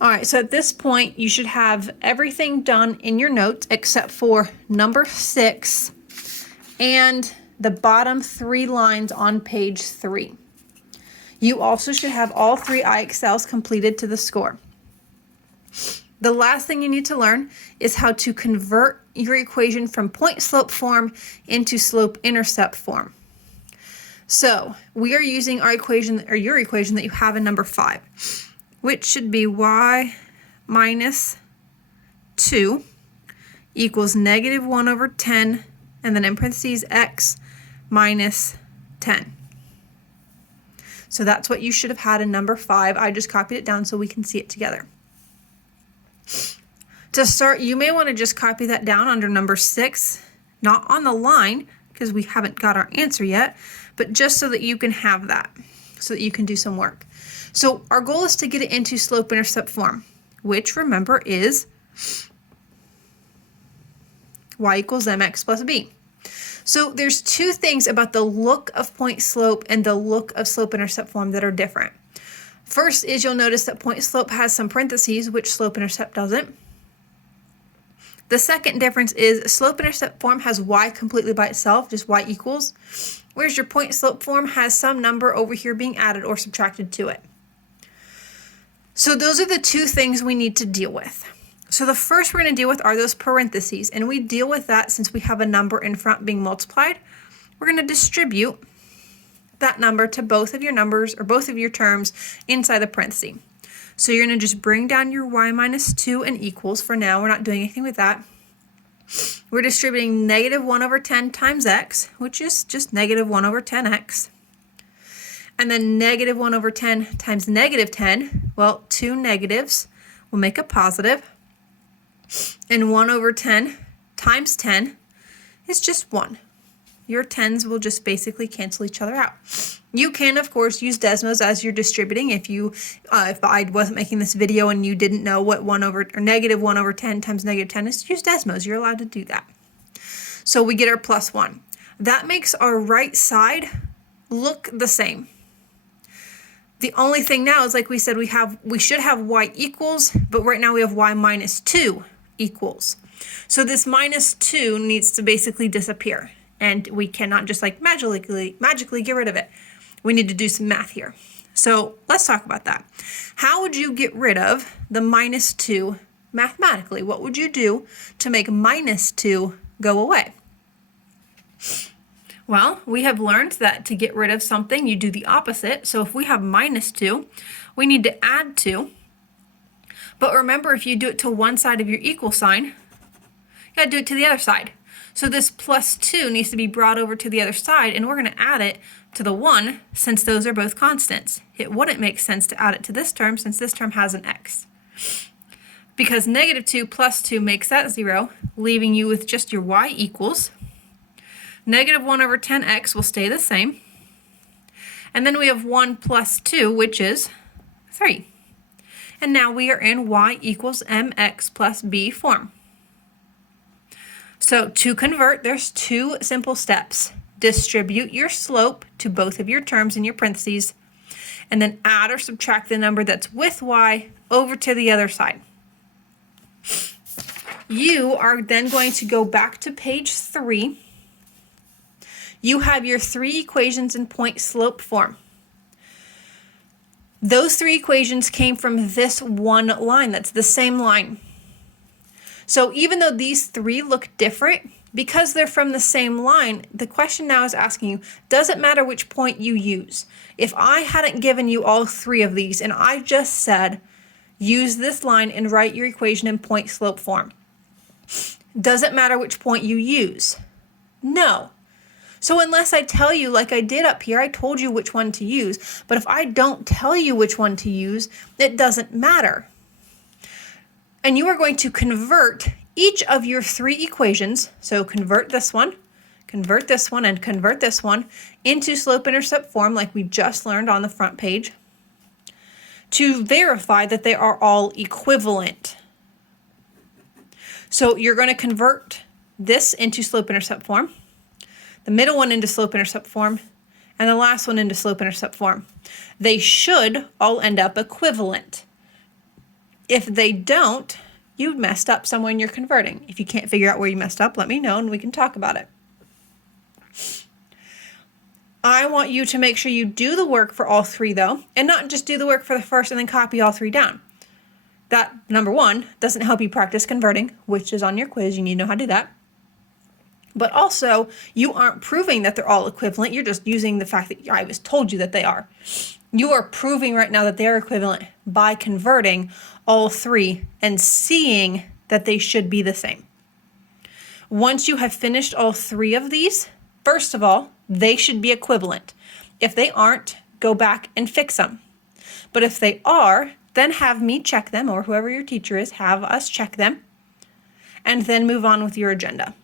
All right, so at this point, you should have everything done in your notes except for number 6 and the bottom 3 lines on page 3. You also should have all 3 IXLs completed to the score. The last thing you need to learn is how to convert your equation from point-slope form into slope-intercept form. So we are using our equation, or your equation that you have in number 5, which should be y minus 2 equals negative 1 over 10, and then in parentheses x minus 10. So that's what you should have had in number 5. I just copied it down so we can see it together. To start, you may want to just copy that down under number 6, not on the line because we haven't got our answer yet, but just so that you can have that, so that you can do some work. So our goal is to get it into slope-intercept form, which, remember, is y equals mx plus b. So there's 2 things about the look of point-slope and the look of slope-intercept form that are different. First is you'll notice that point-slope has some parentheses, which slope-intercept doesn't. The second difference is slope-intercept form has y completely by itself, just y equals, whereas your point-slope form has some number over here being added or subtracted to it. So those are the 2 things we need to deal with. So the first we're going to deal with are those parentheses, and we deal with that since we have a number in front being multiplied. We're going to distribute that number to both of your numbers or both of your terms inside the parenthesis. So you're going to just bring down your y minus 2 and equals. For now, we're not doing anything with that. We're distributing negative 1 over 10 times x, which is just negative 1 over 10x. And then negative 1 over 10 times negative 10, well, 2 negatives will make a positive. And 1 over 10 times 10 is just 1. Your 10s will just basically cancel each other out. You can, of course, use Desmos as you're distributing. If I wasn't making this video and you didn't know what negative 1 over 10 times negative 10 is, use Desmos. You're allowed to do that. So we get our plus 1. That makes our right side look the same. The only thing now is, like we said, we should have y equals, but right now we have y minus 2 equals. So this minus 2 needs to basically disappear, and we cannot just like magically get rid of it. We need to do some math here. So let's talk about that. How would you get rid of the minus 2 mathematically? What would you do to make minus 2 go away? Well, we have learned that to get rid of something, you do the opposite. So if we have minus 2, we need to add 2. But remember, if you do it to one side of your equal sign, you got to do it to the other side. So this plus 2 needs to be brought over to the other side, and we're going to add it to the 1 since those are both constants. It wouldn't make sense to add it to this term since this term has an x. Because negative 2 plus 2 makes that 0, leaving you with just your y equals. Negative 1 over 10x will stay the same. And then we have 1 plus 2, which is 3. And now we are in y equals mx plus b form. So to convert, there's 2 simple steps. Distribute your slope to both of your terms in your parentheses, and then add or subtract the number that's with y over to the other side. You are then going to go back to page 3. You have your 3 equations in point-slope form. Those 3 equations came from this one line. That's the same line. So even though these 3 look different, because they're from the same line, the question now is asking you, does it matter which point you use? If I hadn't given you all 3 of these and I just said, use this line and write your equation in point-slope form, does it matter which point you use? No. So unless I tell you, like I did up here, I told you which one to use, but if I don't tell you which one to use, it doesn't matter. And you are going to convert each of your 3 equations, so convert this one, and convert this one into slope-intercept form like we just learned on the front page, to verify that they are all equivalent. So you're going to convert this into slope-intercept form, the middle one into slope-intercept form, and the last one into slope-intercept form. They should all end up equivalent. If they don't, you messed up somewhere in your converting. If you can't figure out where you messed up, let me know and we can talk about it. I want you to make sure you do the work for all three though, and not just do the work for the first and then copy all three down. That, number one, doesn't help you practice converting, which is on your quiz. You need to know how to do that. But also, you aren't proving that they're all equivalent. You're just using the fact that I was told you that they are. You are proving right now that they're equivalent by converting all three and seeing that they should be the same. Once you have finished all three of these, first of all, they should be equivalent. If they aren't, go back and fix them. But if they are, then have me check them, or whoever your teacher is, have us check them, and then move on with your agenda.